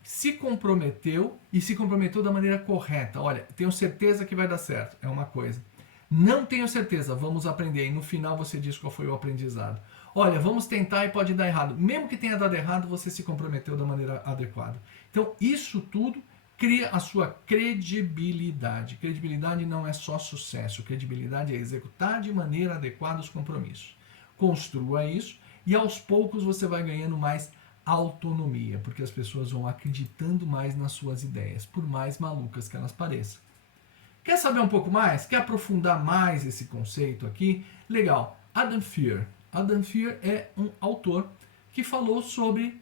se comprometeu e se comprometeu da maneira correta. Olha, tenho certeza que vai dar certo, é uma coisa. Não tenho certeza, vamos aprender. E no final você diz qual foi o aprendizado. Olha, vamos tentar e pode dar errado. Mesmo que tenha dado errado, você se comprometeu da maneira adequada. Então, isso tudo cria a sua credibilidade. Credibilidade não é só sucesso. Credibilidade é executar de maneira adequada os compromissos. Construa isso e aos poucos você vai ganhando mais autonomia, porque as pessoas vão acreditando mais nas suas ideias, por mais malucas que elas pareçam. Quer saber um pouco mais? Quer aprofundar mais esse conceito aqui? Legal. Adam Fear. Adam Fear é um autor que falou sobre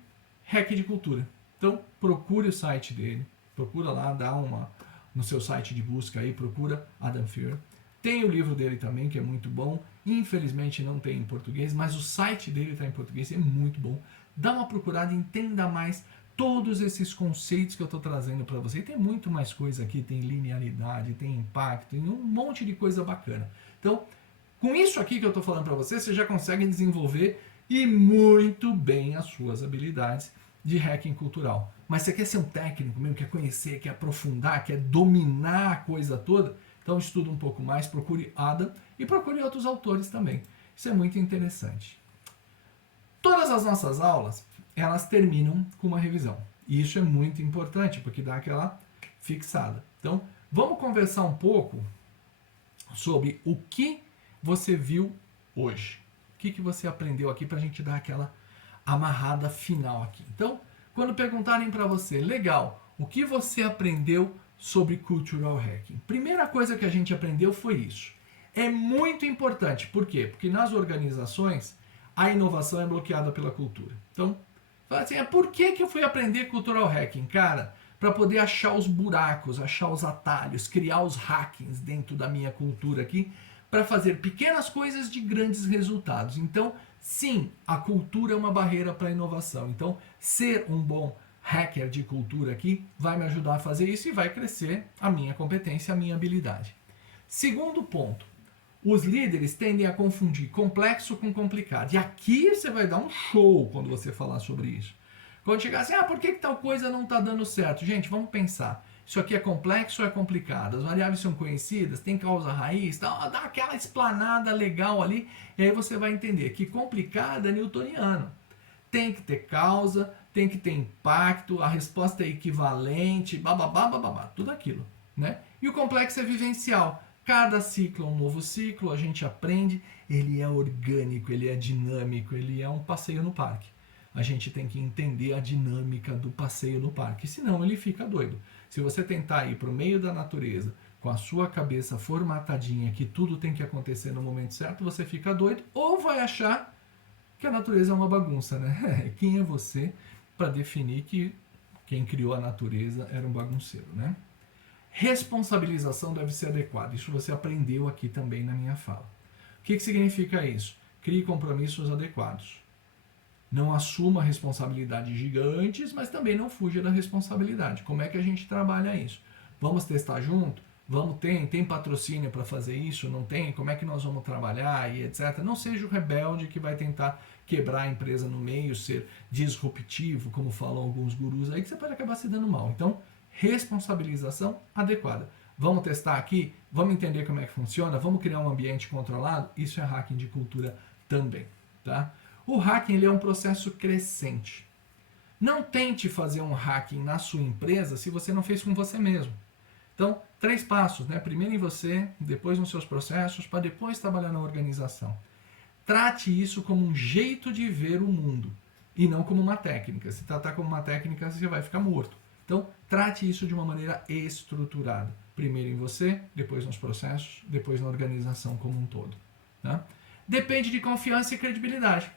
hack de cultura. Então, procure o site dele. Procura lá, dá uma no seu site de busca aí, procura Adam Fear. Tem o livro dele também, que é muito bom. Infelizmente não tem em português, mas o site dele está em português, é muito bom. Dá uma procurada, entenda mais todos esses conceitos que eu estou trazendo para você. E tem muito mais coisa aqui, tem linearidade, tem impacto, tem um monte de coisa bacana. Então, com isso aqui que eu estou falando para você, você já consegue desenvolver e muito bem as suas habilidades de hacking cultural. Mas você quer ser um técnico mesmo, quer conhecer, quer aprofundar, quer dominar a coisa toda? Então estuda um pouco mais, procure Adam e procure outros autores também. Isso é muito interessante. Todas as nossas aulas, elas terminam com uma revisão. E isso é muito importante, porque dá aquela fixada. Então, vamos conversar um pouco sobre o que você viu hoje. O que você aprendeu aqui para a gente dar aquela amarrada final aqui. Então, quando perguntarem para você, legal, o que você aprendeu sobre cultural hacking? Primeira coisa que a gente aprendeu foi isso. É muito importante. Por quê? Porque nas organizações, a inovação é bloqueada pela cultura. Então, fala assim, por que eu fui aprender cultural hacking? Cara, para poder achar os buracos, achar os atalhos, criar os hackings dentro da minha cultura aqui, para fazer pequenas coisas de grandes resultados. Então, sim, a cultura é uma barreira para a inovação. Então, ser um bom hacker de cultura aqui vai me ajudar a fazer isso e vai crescer a minha competência, a minha habilidade. Segundo ponto, os líderes tendem a confundir complexo com complicado. E aqui você vai dar um show quando você falar sobre isso. Quando chegar assim, por que tal coisa não está dando certo? Gente, vamos pensar. Isso aqui é complexo ou é complicado? As variáveis são conhecidas, tem causa raiz, dá aquela explanada legal ali, e aí você vai entender que complicado é newtoniano. Tem que ter causa, tem que ter impacto, a resposta é equivalente, bababá, tudo aquilo, né? E o complexo é vivencial. Cada ciclo é um novo ciclo, a gente aprende, ele é orgânico, ele é dinâmico, ele é um passeio no parque. A gente tem que entender a dinâmica do passeio no parque, senão ele fica doido. Se você tentar ir para o meio da natureza com a sua cabeça formatadinha, que tudo tem que acontecer no momento certo, você fica doido ou vai achar que a natureza é uma bagunça, né? Quem é você para definir que quem criou a natureza era um bagunceiro, né? Responsabilização deve ser adequada. Isso você aprendeu aqui também na minha fala. O que significa isso? Crie compromissos adequados. Não assuma responsabilidades gigantes, mas também não fuja da responsabilidade. Como é que a gente trabalha isso? Vamos testar junto? Vamos, tem patrocínio para fazer isso? Não tem? Como é que nós vamos trabalhar? E etc. Não seja o rebelde que vai tentar quebrar a empresa no meio, ser disruptivo, como falam alguns gurus aí, que você pode acabar se dando mal. Então, responsabilização adequada. Vamos testar aqui? Vamos entender como é que funciona? Vamos criar um ambiente controlado? Isso é hacking de cultura também, tá? O hacking ele é um processo crescente. Não tente fazer um hacking na sua empresa se você não fez com você mesmo. Então, 3 passos, né? Primeiro em você, depois nos seus processos, para depois trabalhar na organização. Trate isso como um jeito de ver o mundo e não como uma técnica. Se tratar como uma técnica, você vai ficar morto. Então, trate isso de uma maneira estruturada. Primeiro em você, depois nos processos, depois na organização como um todo. Tá? Depende de confiança e credibilidade.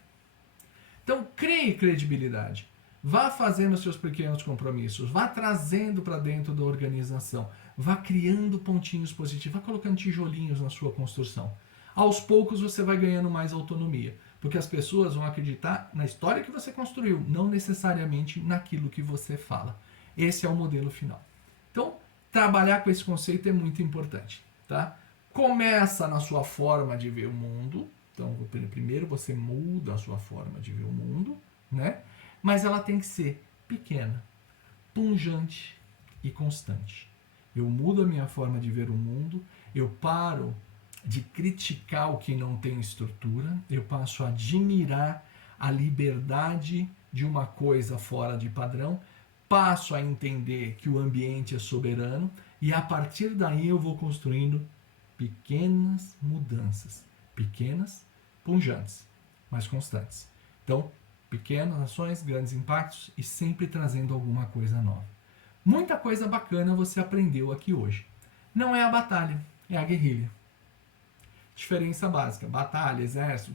Então, crie credibilidade. Vá fazendo seus pequenos compromissos. Vá trazendo para dentro da organização. Vá criando pontinhos positivos. Vá colocando tijolinhos na sua construção. Aos poucos você vai ganhando mais autonomia. Porque as pessoas vão acreditar na história que você construiu, não necessariamente naquilo que você fala. Esse é o modelo final. Então, trabalhar com esse conceito é muito importante. Tá? Começa na sua forma de ver o mundo. Então, primeiro você muda a sua forma de ver o mundo, né? Mas ela tem que ser pequena, pungente e constante. Eu mudo a minha forma de ver o mundo, eu paro de criticar o que não tem estrutura, eu passo a admirar a liberdade de uma coisa fora de padrão, passo a entender que o ambiente é soberano e a partir daí eu vou construindo pequenas mudanças, pequenas, punjantes, mas constantes. Então, pequenas ações, grandes impactos e sempre trazendo alguma coisa nova. Muita coisa bacana você aprendeu aqui hoje. Não é a batalha, é a guerrilha. Diferença básica, batalha, exército,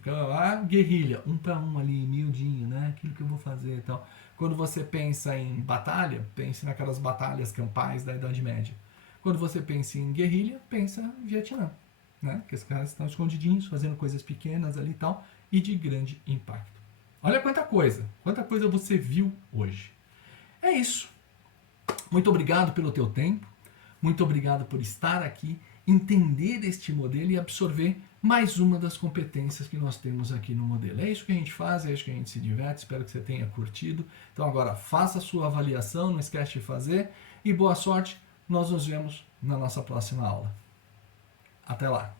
guerrilha, 1 para 1 ali, miudinho, né? Aquilo que eu vou fazer e tal. Quando você pensa em batalha, pense naquelas batalhas campais da Idade Média. Quando você pensa em guerrilha, pensa em Vietnã, né? Que os caras estão escondidinhos, fazendo coisas pequenas ali e tal, e de grande impacto. Olha quanta coisa você viu hoje. É isso. Muito obrigado pelo teu tempo, muito obrigado por estar aqui, entender este modelo e absorver mais uma das competências que nós temos aqui no modelo. É isso que a gente faz, é isso que a gente se diverte, espero que você tenha curtido. Então agora faça a sua avaliação, não esquece de fazer e boa sorte, nós nos vemos na nossa próxima aula. Até lá!